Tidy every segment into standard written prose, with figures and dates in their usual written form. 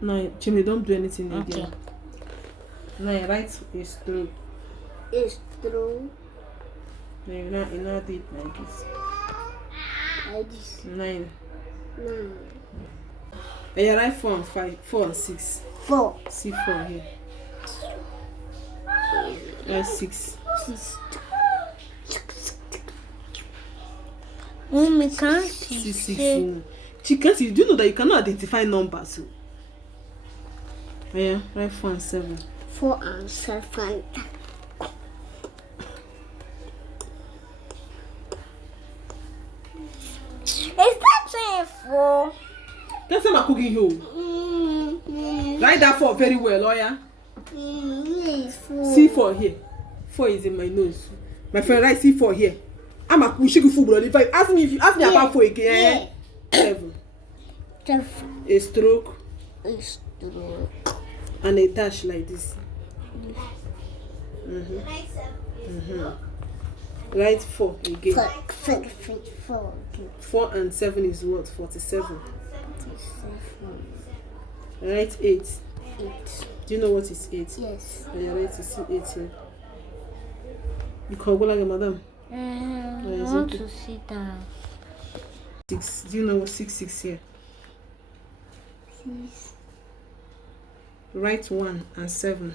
9. Chimney, don't do anything Okay. again. 9. Write a stroke. A stroke. No, you not do it like this. Like this. 9. 9. And you write 4 and 5. 4 and 6. 4. See 4 here. Write 6. 6. Mommy can't see. 6. She can't see. Do you know that you cannot identify numbers? So. Yeah, write 4 and 7. 4 and 7. Is that 24? That's my cooking hole. Write that 4 very well, lawyer. See 4 here. 4 is in my nose. My friend, write C4 here. I'm a pushing football. If you ask me about 4 again. 7. A stroke. A stroke. And a dash like this. Write 4 again. 4. 4 and 7 is what? 47. Write 8. 8. Do you know what is 8? Yes. Yeah, write 8 here. You can go like a madam. I want to sit down. 6. Do you know what 6 here? 6. Write 1 and 7.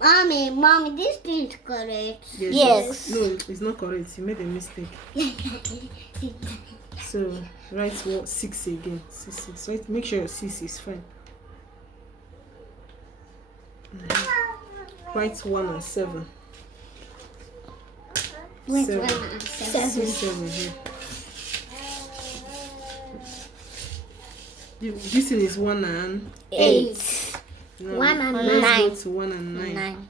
Mommy, this thing is correct. Yes. No, it's not correct. You made a mistake. So write 6 again. 6. Right. Make sure your 6 is fine. Write 1 and 7. Wait, 7. 1 and 7. 7 here. This thing is 1 and 8. no, 1 and let's 9. go to 1 and 9. 9.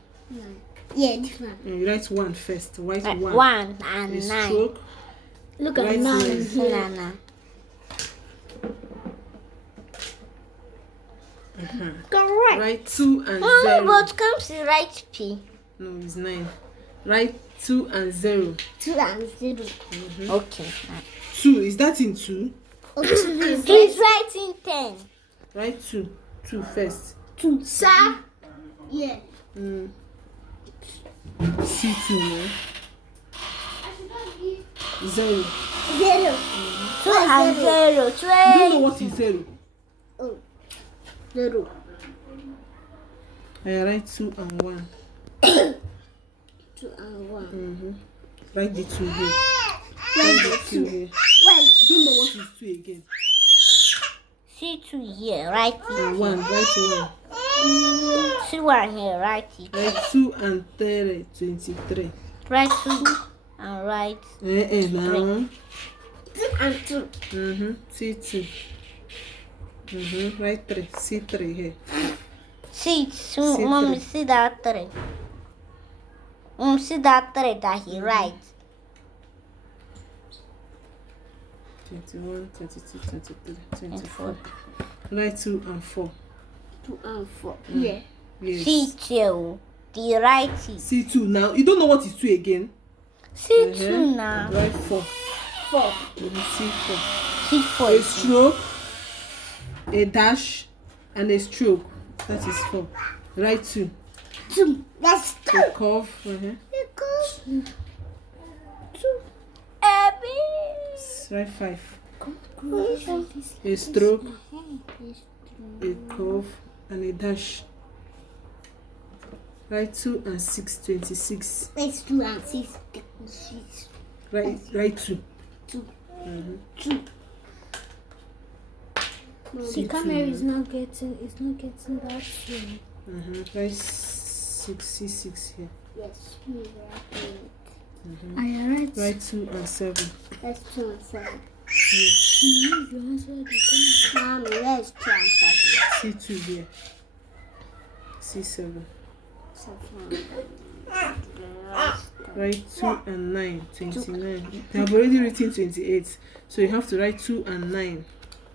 Yeah, this one. You write 1 first. Write 1. 1 and A 9. stroke. Look Write at 9 9. here. Nana. Correct. Write 2 and Oh, 0. but come see right P. No, it's 9. Write 2 and 0. 2 and 0. Okay. 2. Is that in 2? He's writing 10. Write 2. 2 first. 2. Sir? Yeah. C2, no? 0. 0. 2 and 0. You don't know what is 0. Oh. 0. I write 2 and 1. 2 and 1. Write the 2 here. Where's the 2 2? here. Wait. You don't know what is 2 again. C2 here, right here. And 1. Write 1. C1 here, right here. Write 2 and 3. 23. Right 2 and right. Now. 2 and 2. C2. Write 3. C3 here. C2. Mommy, see that 3. See that 3 that he writes. 21, 22, 23, 24. Write 2 and 4. 2 and 4. Yeah. Yes. C2. The right is C2 now. You don't know what is 2 again? C2 now. Write 4. 4. C4. C4 A is stroke, a dash, and a stroke. That is 4. Write 2. 2. That's 2. A curve. Because 2. Write 5. A stroke, a curve, and a dash. Write 2 and 6, 26. That's 2 and 6. 6. Write 2. 2. 2. The camera is not getting that soon. Write 6, C6 here. Yes, we right. I write. Write 2 and 7. That's 2 and 7. You answer the Mommy, let's 2 and 7. C2 here. C7. 7. Write 2 and 9, 29. They have already written 28. So you have to write 2 and 9.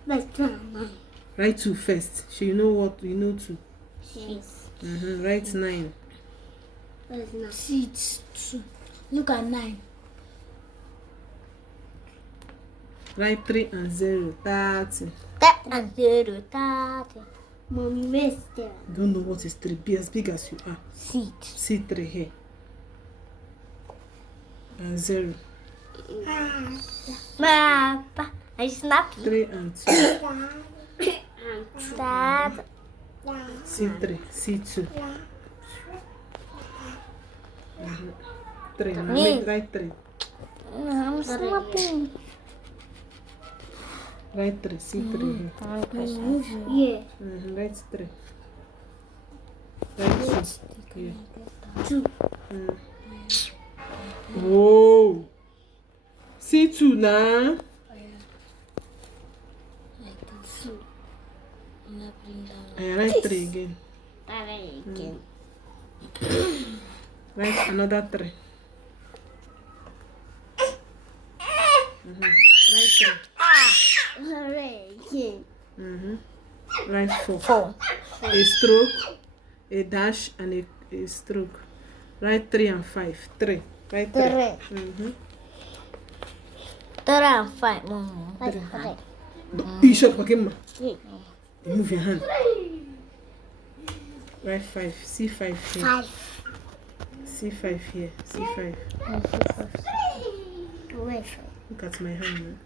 That's 2 and 9. Write 2 first. So you know what? You know 2. Yes. Write 9. That's 9. seats. Look at 9. Write 3 and 0, 30. that and 0, 30. Mommy, where's there? Don't know what is 3. Be as big as you are. Seat. See 3 here. And 0. Papa. I snappy. 3 and 2. Dad. See 3. See 2. 3. Now write 3. I'm snapping. Write 3. See 3 here. Yeah. Write 3. Write 2. Here. 2. Whoa. See 2 now. I write 3 again. Again. Write another 3. Write 3. Again. Write 4. 4. A stroke, a dash, and a stroke. Write 3 and 5. 3. Write 3. 3. 3 and 5. Mom. You shut up, Move your hand. Write 5. See 5 here. 5. See 5 here. See 5. Wait. Look at my hand.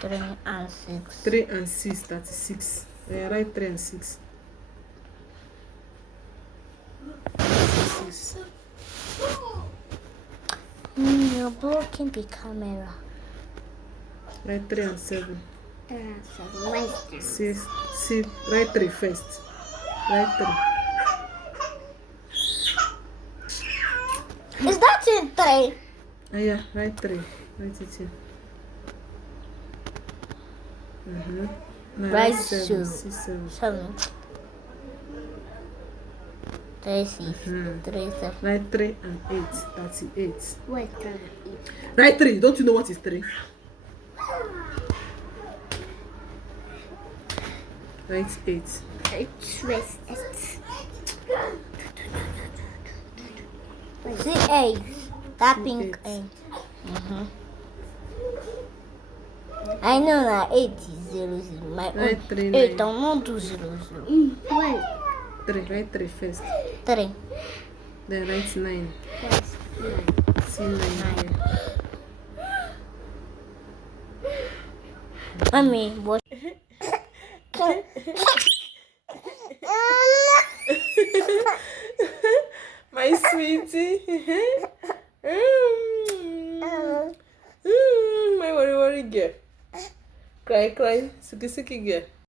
3 and 6. 3 and 6. That is 6. Write 3 and 6. 6. You're blocking the camera. Write 3 and 7. Where's there? See, write 3 first. Write 3. Is that in 3? Yeah, write 3. Write it here. Now Write 7. 2. See 7. 7. 3, 6. 3, 7. Write 3 and 8. That's 8. Where's there? Write 3. Don't you know what is 3? Write 8. Where's it? See 8. That See pink 8. 8. I know that 8 is 0, 0. My own Write 3, 8, 9. I'm not do 0, 0. Where? 3. Write 3 first. 3. Then write 9. Where's 9? See 9 here. Mommy, what? My sweetie. My worry girl. Cry, suki girl.